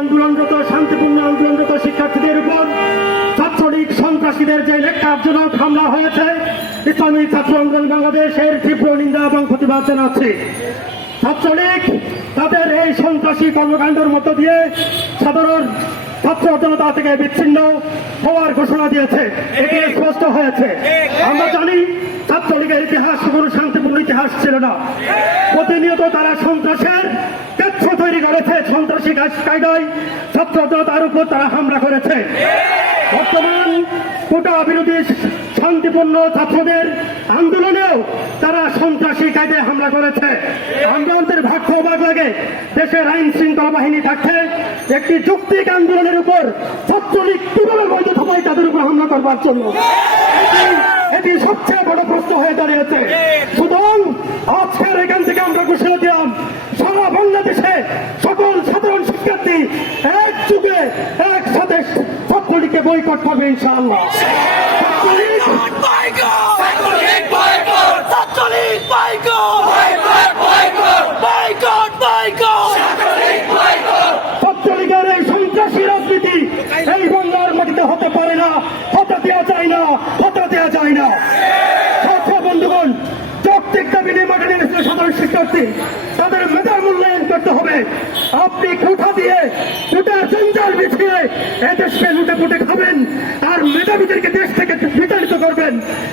আন্দোলনরত শান্তিপূর্ণ আন্দোলনরত শিক্ষার্থীদের উপর ছাত্রলীগ সন্ত্রাসীদের যে ন্যাক্কারজনক হামলা হয়েছে, ইসলামী ছাত্র আন্দোলন বাংলাদেশের তীব্র নিন্দা এবং প্রতিবাদ জানাচ্ছে। ছাত্রলীগ তাদের এই সন্ত্রাসী কর্মকাণ্ডের মধ্য দিয়ে সাধারণ ছাত্র জনতা থেকে বিচ্ছিন্ন হওয়ার ঘোষণা দিয়েছে। এটি স্পষ্ট হয়েছে। আমরা জানি ছাত্রলীগের ইতিহাস কোনো শান্তিপূর্ণ ইতিহাস ছিল না। প্রতিনিয়ত তারা সন্ত্রাসের ক্ষেত্র তৈরি করেছে, সন্ত্রাসী কায়দায় ছাত্র জনতার উপর তারা হামলা করেছে। বর্তমান কোটা বিরোধী শান্তিপূর্ণ ছাত্রদের আন্দোলনেও তারা সন্ত্রাসী কায়দায় হামলা করেছে। আমাদের ভাগ্য অবাক লাগে, দেশের আইন শৃঙ্খলা বাহিনী থাকতে একটি যৌক্তিক আন্দোলনের উপর ছাত্রলীগ কিভাবে বৈধ থাকায় তাদের উপর হামলা করবার জন্য এটি সবচেয়ে বড় প্রশ্ন হয়ে দাঁড়িয়েছে। সুতরাং আজকের এখান থেকে আমরা ঘোষণা দিলাম, সারা বাংলাদেশে সকল সাধারণ শিক্ষার্থী একযোগে একসাথে ছাত্রলীগকে বয়কট করবে ইনশাআল্লাহ। ছাত্রলীগের এই সন্ত্রাসী রাজনীতি এই বাংলার মাটিতে হতে পারে না, হতে দেওয়া যায় না, হতে দেওয়া যায় না। ছাত্র বন্ধুগণ, যৌক্তিক দাবি নিয়ে মাঠে নেমেছিল সাধারণ শিক্ষার্থী, তাদের মেধার মূল্যায়ন করতে হবে। আপনি কোঠা দিয়ে কোটার জঞ্জাল বিছিয়ে এদেশকে লুটে পুটে খাবেন আর মেধাবীদেরকে দেশ থেকে বিতাড়িত করবেন।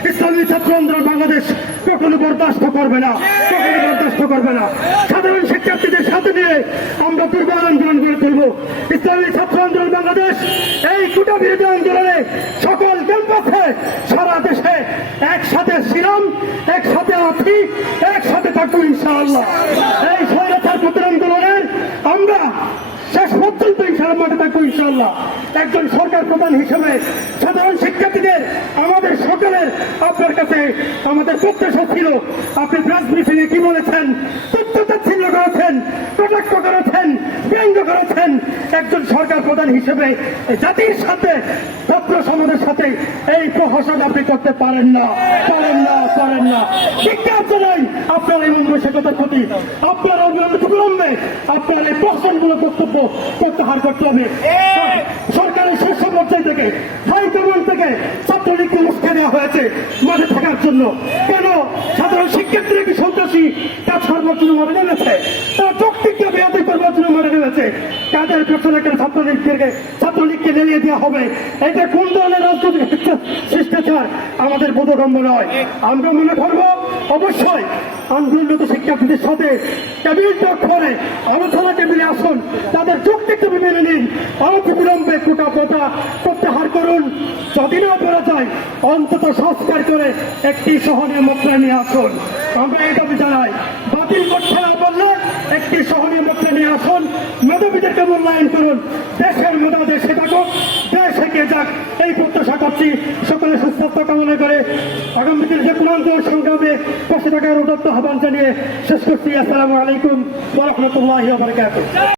ইসলামী ছাত্র আন্দোলন বাংলাদেশ কখনো বরদাস্ত করবে না, কখনো বরদাস্ত করবে না। সাধারণ শিক্ষার্থীদের সাথে নিয়ে আমরা দুর্বল আন্দোলন গড়ে তুলব। ইসলামী ছাত্র আন্দোলন বাংলাদেশ এই কোটা বিরোধী আন্দোলনে সকল ক্যাম্পাসে সারা দেশে একসাথে ছিলাম, একসাথে আছি, একসাথে থাকবো ইনশাআল্লাহ। এই স্বৈরাচার প্রতি আন্দোলনের আমরা শেষ পর্যন্ত ইনশাআল্লাহ মাঠে থাকবো ইনশাআল্লাহ। একজন সরকার প্রধান হিসেবে সাধারণ শিক্ষার্থীদের আমাদের সকলের আপনার কাছে আমাদের প্রত্যাশা ছিল, আপনি প্রেস ব্রিফিংয়ে কি বলেছেন, তথ্যতাচ্ছিল্য করেছেন, কটাক্ষ করেছেন, ব্যঙ্গ করেছেন। একজন সরকার প্রধান হিসেবে জাতির সাথে ছাত্র সমাজের সাথে এই প্রহসন আপনি করতে পারেন না, পারেন না, পারেন না। শিক্ষার জন্যই আপনার এই মানসিকতার প্রতি আপনার অবিলম্বে আপনার এই প্রহসনগুলো বক্তব্য প্রত্যাহার করতে হবে। সরকারের শীর্ষ পর্যায় থেকে হাইকমান্ড থেকে ছাত্রলীগকে উস্কে দেওয়া হয়েছে মাঠে থাকার জন্য। কেন সাধারণ শিক্ষার্থীরা কি সন্ত্রাসী কাজ করবার জন্য মাঠে নেমেছে? তারা যৌক্তিককে বেয়াদবি করবার জন্য মাঠে নেমেছে। কাদের পেছনে ছাত্রলীগকে নেড়িয়ে দেওয়া হবে, এটা কোন ধরনের রাজনৈতিক শিষ্টাচার আমাদের বোধগম্য নয়। আমরা মনে করবো অবশ্যই আন্দোলনরত শিক্ষার্থীদের সাথে টেবিল টক করে আলোচনা টেবিলে আসুন, তাদের যৌক্তিক দাবি মেনে নিন, অবিলম্বে কোটা কোটা প্রত্যাহার করুন। যদি না করা যায় অন্তত সংস্কার করে একটি সহনীয় মাত্রা নিয়ে আসুন। আমরা এই দাবি জানাই, বাতিল করতে না পারলে একটি সহনীয় মাত্রা নিয়ে আসুন, মেধাবীদেরকে মূল্যায়ন করুন, দেশের মেধা দেশে থাকুক, দেশ এগিয়ে যাক, এই প্রত্যাশা করছি। সকলে সুস্বাস্থ্য কামনা করে আগামী দিনের যে কোনো আন্দোলন সংগ্রামে পাশে থাকার উদ্যত আহ্বান জানিয়ে শেষ করছি। আসসালামু আলাইকুম ওয়া রাহমাতুল্লাহি ওয়া বারাকাতুহু।